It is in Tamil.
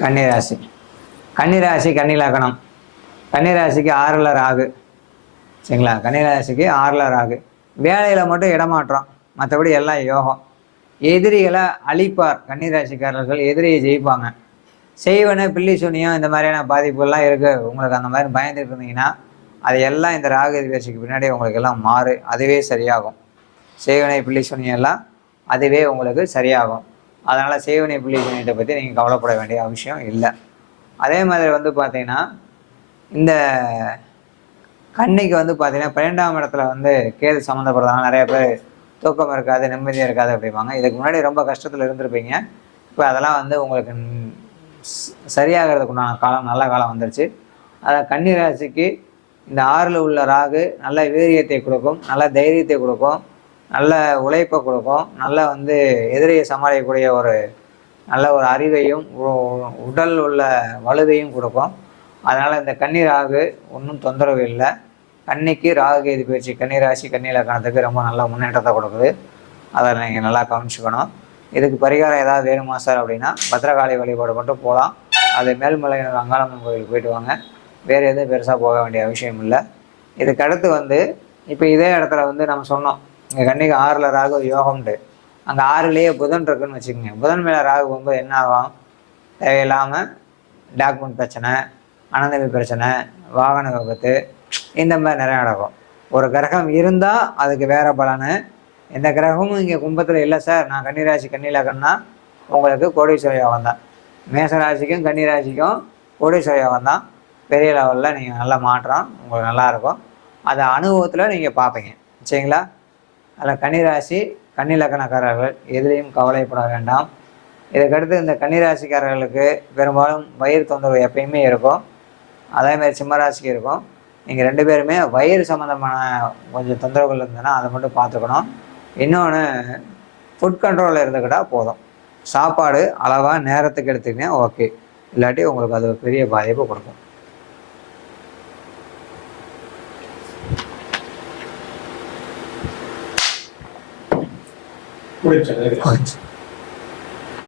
கன்னிராசி. கன்னிராசி கன்னிலக்கணம். கன்னிராசிக்கு 6ல் ராகு. சரிங்களா? கன்னிராசிக்கு 6ல் ராகு. வேலையில் மட்டும் இடமாற்றம், மற்றபடி எல்லாம் யோகம். எதிரிகளை அழிப்பார். கன்னிராசிக்காரர்கள் எதிரியை ஜெயிப்பாங்க. செய்வன பில்லி சூனியம் இந்த மாதிரியான பாதிப்புகள்லாம் இருக்குது. உங்களுக்கு அந்த மாதிரி பயந்துட்டு இருந்தீங்கன்னா அதையெல்லாம் இந்த ராகு எதிர்கட்சிக்கு பின்னாடி உங்களுக்கு எல்லாம் மாறு, அதுவே சரியாகும். செய்வனை பில்லி சூனியம் எல்லாம் அதுவே உங்களுக்கு சரியாகும். அதனால் செய்வனை பில்லி சூனியத்தை பற்றி நீங்கள் கவலைப்பட வேண்டிய அவசியம் இல்லை. அதே மாதிரி வந்து பார்த்தீங்கன்னா இந்த கன்னிக்கு வந்து பார்த்தீங்கன்னா 12ஆம் இடத்துல வந்து கேது சம்மந்தப்படுறதுனால நிறைய பேர் தூக்கம் இருக்காது, நிம்மதியாக இருக்காது அப்படிம்பாங்க. இதுக்கு முன்னாடி ரொம்ப கஷ்டத்தில் இருந்திருப்பீங்க. இப்போ அதெல்லாம் வந்து உங்களுக்கு சரியாகிறதுக்குண்டான காலம், நல்ல காலம் வந்துருச்சு. அதை கன்னி ராசிக்கு இந்த 6ல் உள்ள ராகு நல்ல வீரியத்தை கொடுக்கும், நல்ல தைரியத்தை கொடுக்கும், நல்ல உழைப்பை கொடுக்கும், நல்ல வந்து எதிரியை சமாளிக்கக்கூடிய நல்ல ஒரு அறிவையும் உடல் உள்ள வலுவையும் கொடுக்கும். அதனால் இந்த கன்னி ராகு ஒன்றும் தொந்தரவு இல்லை. கன்னிக்கு ராகு கேது பயிற்சி கன்னிராசி கன்னிலக்கணத்துக்கு ரொம்ப நல்ல முன்னேற்றத்தை கொடுக்குது. அதை நீங்கள் நல்லா கவனிச்சுக்கணும். இதுக்கு பரிகாரம் ஏதாவது வேணுமா சார் அப்படின்னா பத்திரகாளி வழிபாடு மட்டும் போகலாம். அது மேல்மலையனூர் அங்காளம்மன் கோயிலுக்கு போயிட்டு வாங்க. வேறு எதுவும் பெருசாக போக வேண்டிய அவசியம் இல்லை. இதுக்கு அடுத்து வந்து இப்போ இதே இடத்துல வந்து நம்ம சொன்னோம் இங்கே கன்னிக்கு 6ல் ராகு யோகம்ண்டு. அங்கே 6லேயே புதன் இருக்குன்னு வச்சுக்கோங்க. புதன் மேலே ராகு போகும்போது என்ன ஆகும்? தேவையில்லாமல் டாக்குமெண்ட் பிரச்சனை, அனந்தவி பிரச்சனை, வாகன விபத்து, இந்த மாதிரி நிறையா நடக்கும். ஒரு கிரகம் இருந்தால் அதுக்கு வேறு பலனு. எந்த கிரகமும் இங்கே கும்பத்தில் இல்லை சார், நான் கன்னிராசி கன்னிலக்கணம்னா உங்களுக்கு கோடீஸ்வர யோகம் தான். மேசராசிக்கும் கன்னிராசிக்கும் கோடீஸ்வர யோகம் தான். பெரிய லெவலில் நீங்கள் நல்ல மாற்றம் உங்களுக்கு நல்லாயிருக்கும். அதை அனுபவத்தில் நீங்கள் பார்ப்பீங்க. சரிங்களா? அதில் கன்னிராசி கன்னிலக்கணக்காரர்கள் எதுலேயும் கவலைப்பட வேண்டாம். இதுக்கடுத்து இந்த கன்னிராசிக்காரர்களுக்கு பெரும்பாலும் வயிறு தொந்தரவு எப்பயுமே இருக்கும். அதேமாதிரி சிம்மராசிக்கு இருக்கும். நீங்கள் 2 பேருமே வயிறு சம்மந்தமான கொஞ்சம் தொந்தரவுகள் இருந்ததுன்னா அதை மட்டும் பார்த்துக்கணும். இன்னொன்று, ஃபுட் கண்ட்ரோலில் இருந்துக்கிட்டால் போதும். சாப்பாடு அளவாக நேரத்துக்கு எடுத்துக்கிட்டேன் ஓகே, இல்லாட்டி உங்களுக்கு அது பெரிய பாதிப்பு கொடுக்கும். முடிச்சு